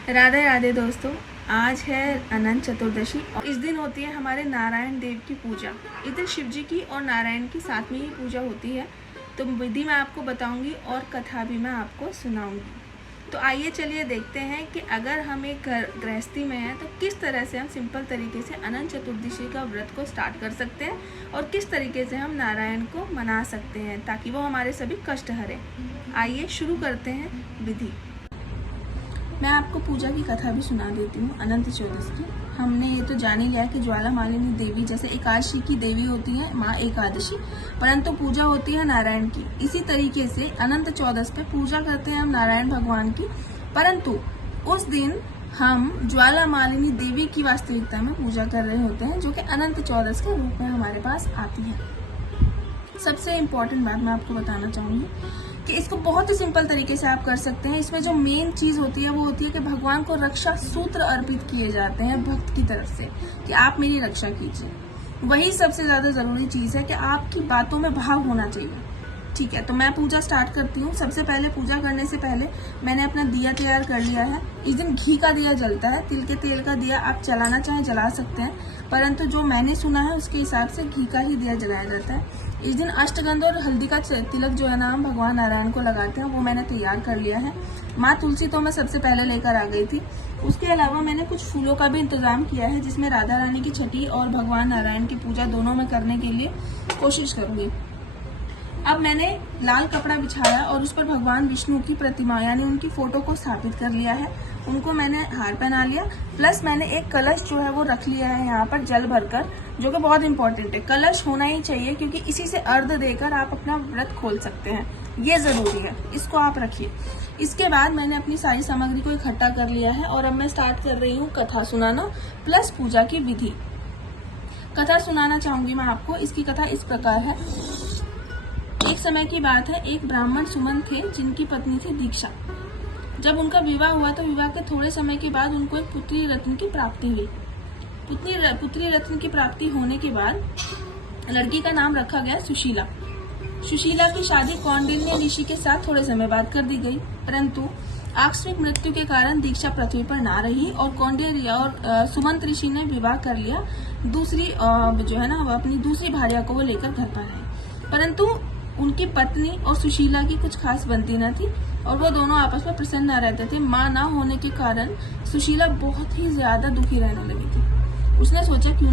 राधे राधे दोस्तों, आज है अनंत चतुर्दशी और इस दिन होती है हमारे नारायण देव की पूजा। इस दिन शिव जी की और नारायण की साथ में ही पूजा होती है। तो विधि मैं आपको बताऊंगी और कथा भी मैं आपको सुनाऊंगी। तो आइए चलिए देखते हैं कि अगर हम एक गृहस्थी में हैं तो किस तरह से हम सिंपल तरीके से अनंत चतुर्दशी का व्रत को स्टार्ट कर सकते हैं और किस तरीके से हम नारायण को मना सकते हैं ताकि वो हमारे सभी कष्ट हरे। आइए शुरू करते हैं विधि। मैं आपको पूजा की कथा भी सुना देती हूँ अनंत चतुर्दशी की। हमने ये तो जान ही लिया कि ज्वाला मालिनी देवी जैसे एकादशी की देवी होती है माँ एकादशी, परंतु पूजा होती है नारायण की। इसी तरीके से अनंत चौदस पे पूजा करते हैं हम नारायण भगवान की, परंतु उस दिन हम ज्वाला मालिनी देवी की वास्तविकता में पूजा कर रहे होते हैं, जो कि अनंत चौदस के रूप में हमारे पास आती है। सबसे इम्पोर्टेंट बात मैं आपको बताना चाहूंगी कि इसको बहुत ही सिंपल तरीके से आप कर सकते हैं। इसमें जो मेन चीज होती है वो होती है कि भगवान को रक्षा सूत्र अर्पित किए जाते हैं भक्त की तरफ से कि आप मेरी रक्षा कीजिए। वही सबसे ज्यादा जरूरी चीज है कि आपकी बातों में भाव होना चाहिए। ठीक है, तो मैं पूजा स्टार्ट करती हूँ। सबसे पहले पूजा करने से पहले मैंने अपना दिया तैयार कर लिया है। इस दिन घी का दिया जलता है, तिल के तेल का दिया आप जलाना चाहें जला सकते हैं, परंतु जो मैंने सुना है उसके हिसाब से घी का ही दिया जलाया जाता है। इस दिन अष्टगंध और हल्दी का तिलक जो है ना हम भगवान नारायण को लगाते हैं, वो मैंने तैयार कर लिया है। माँ तुलसी तो मैं सबसे पहले लेकर आ गई थी। उसके अलावा मैंने कुछ फूलों का भी इंतजाम किया है, जिसमें राधा रानी की छठी और भगवान नारायण की पूजा दोनों में करने के लिए कोशिश करूंगी। अब मैंने लाल कपड़ा बिछाया और उस पर भगवान विष्णु की प्रतिमा यानी उनकी फोटो को स्थापित कर लिया है। उनको मैंने हार पहना लिया, प्लस मैंने एक कलश जो है वो रख लिया है यहाँ पर जल भरकर, जो कि बहुत इंपॉर्टेंट है। कलश होना ही चाहिए क्योंकि इसी से अर्घ देकर आप अपना व्रत खोल सकते हैं, ये जरूरी है, इसको आप रखिए। इसके बाद मैंने अपनी सारी सामग्री को इकट्ठा कर लिया है और अब मैं स्टार्ट कर रही हूँ कथा सुनाना प्लस पूजा की विधि। कथा सुनाना चाहूंगी मैं आपको। इसकी कथा इस प्रकार है। एक समय की बात है, एक ब्राह्मण सुमंत थे जिनकी पत्नी थी दीक्षा। जब उनका विवाह हुआ तो विवाह के थोड़े समय के बाद उनको एक पुत्री रत्न की प्राप्ति हुई। पुत्री रत्न की प्राप्ति होने के बाद लड़की का नाम रखा गया सुशीला। सुशीला की शादी कौंडिन्य ऋषि के साथ थोड़े समय बाद कर दी गई, परंतु आकस्मिक मृत्यु के कारण दीक्षा पृथ्वी पर ना रही और कौंडिन्य और सुमंत ऋषि ने विवाह कर लिया। दूसरी जो है ना अपनी दूसरी भार्या को वो लेकर घर पर आए, परंतु उनकी पत्नी और सुशीला की कुछ खास बनती न थी और वो दोनों आपस में प्रसन्न न रहते थे। माँ न होने के कारण सुशीला बहुत ही ज्यादा दुखी रहने लगी थी। उसने सोचा क्यों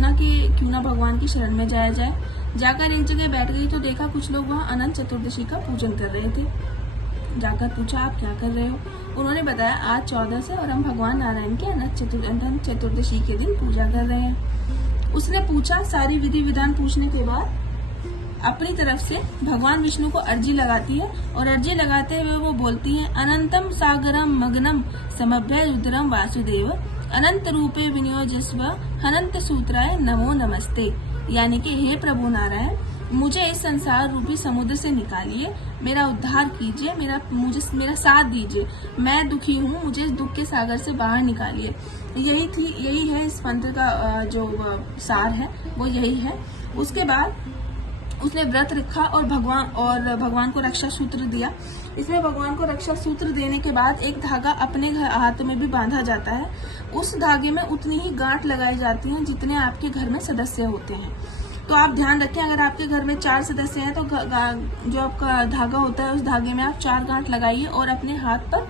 ना भगवान की शरण में जाया जाए। जाकर एक जगह बैठ गई तो देखा कुछ लोग वहाँ अनंत चतुर्दशी का पूजन कर रहे थे। जाकर पूछा आप क्या कर रहे हो? उन्होंने बताया आज 14 है और हम भगवान नारायण के अनंत चतुर्दशी के दिन पूजा कर रहे हैं। उसने पूछा, सारी विधि विधान पूछने के बाद अपनी तरफ से भगवान विष्णु को अर्जी लगाती है और अर्जी लगाते हुए वो बोलती है, अनंतम सागरम मग्नम समभ्य रुद्रम वासुदेव अनंत रूपे विनियोजस्व अनंत सूत्राय नमो नमस्ते। यानी कि हे प्रभु नारायण, मुझे इस संसार रूपी समुद्र से निकालिए, मेरा उद्धार कीजिए, मेरा साथ दीजिए। मैं दुखी हूँ, मुझे इस दुख के सागर से बाहर निकालिए। यही है इस मंत्र का जो सार है वो यही है। उसके बाद उसने व्रत रखा और भगवान को रक्षा सूत्र दिया। इसमें भगवान को रक्षा सूत्र देने के बाद एक धागा अपने हाथ में भी बांधा जाता है। उस धागे में उतनी ही गांठ लगाई जाती हैं जितने आपके घर में सदस्य होते हैं। तो आप ध्यान रखें, अगर आपके घर में 4 सदस्य हैं तो जो आपका धागा होता है उस धागे में आप 4 गांठ लगाइए और अपने हाथ पर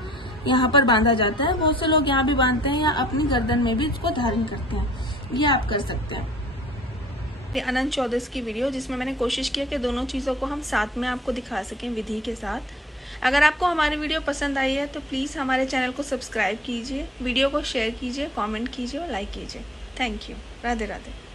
यहाँ पर बांधा जाता है। बहुत से लोग यहाँ भी बांधते हैं या अपनी गर्दन में भी इसको धारण करते हैं, ये आप कर सकते हैं। अनंत चौदस की वीडियो जिसमें मैंने कोशिश किया कि दोनों चीज़ों को हम साथ में आपको दिखा सकें विधि के साथ। अगर आपको हमारी वीडियो पसंद आई है तो प्लीज़ हमारे चैनल को सब्सक्राइब कीजिए, वीडियो को शेयर कीजिए, कमेंट कीजिए और लाइक कीजिए। Thank you. राधे राधे।